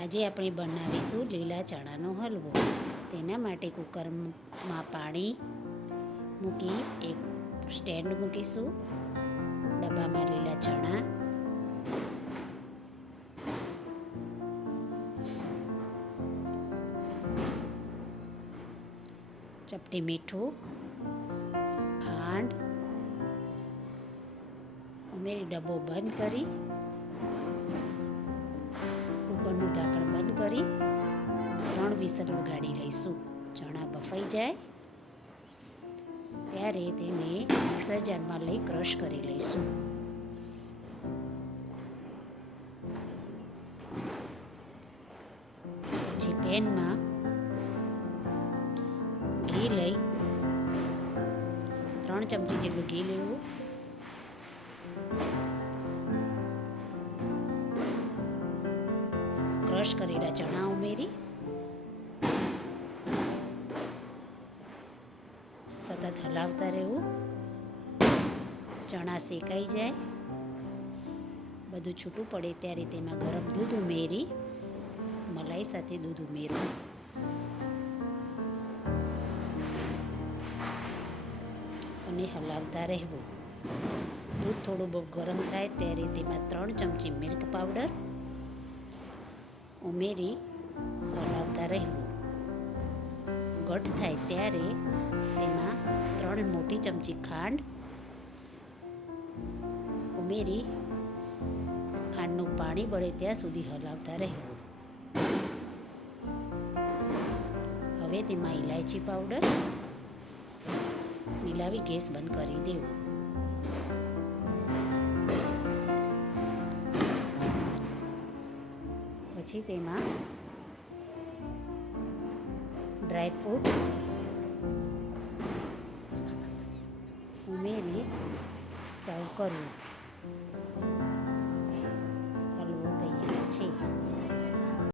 આજે આપણે બનાવીશું લીલા ચણાનો હલવો. તેના માટે કુકરમાં પાણી મૂકી એક સ્ટેન્ડ મૂકીશું. ડબ્બામાં લીલા ચણા, ચપટી મીઠું, ખાંડ ઉમેરી ડબ્બો બંધ કરી કુકરનું ઢાંકણ બંધ કરી 3 વિસલ વગાડી લઈશું. ચણા બફાઈ જાય ત્યારે તેને મિક્સર જારમાં લઈ ક્રશ કરી લઈશું. પછી પેનમાં ઘી લઈ 3 ચમચી જેટલું ઘી લેવું. ક્રશ કરેલા ચણા ઉમેરી સતત હલાવતા રહેવું. ચણા શેકાઈ જાય, બધું છૂટું પડે ત્યારે તેમાં ગરમ દૂધ ઉમેરી મલાઈ સાથે દૂધ ઉમેરવું. અને હલાવતા રહેવું. દૂધ થોડું બહુ ગરમ થાય ત્યારે તેમાં 3 ચમચી મિલ્ક પાવડર ઉમેરી હલાવતા રહેવું. ઘટ થાય ત્યારે તેમાં 3 મોટી ચમચી ખાંડ ઉમેરી ખાંડનું પાણી બળે ત્યાં સુધી હલાવતા રહેવું. હવે તેમાં ઇલાયચી પાવડર મિલાવી ગેસ બંધ કરી દેવું. પછી તેમાં ડ્રાયફ્રૂટ ઉમેરી સર્વ કરવું. હલવો તૈયાર છે.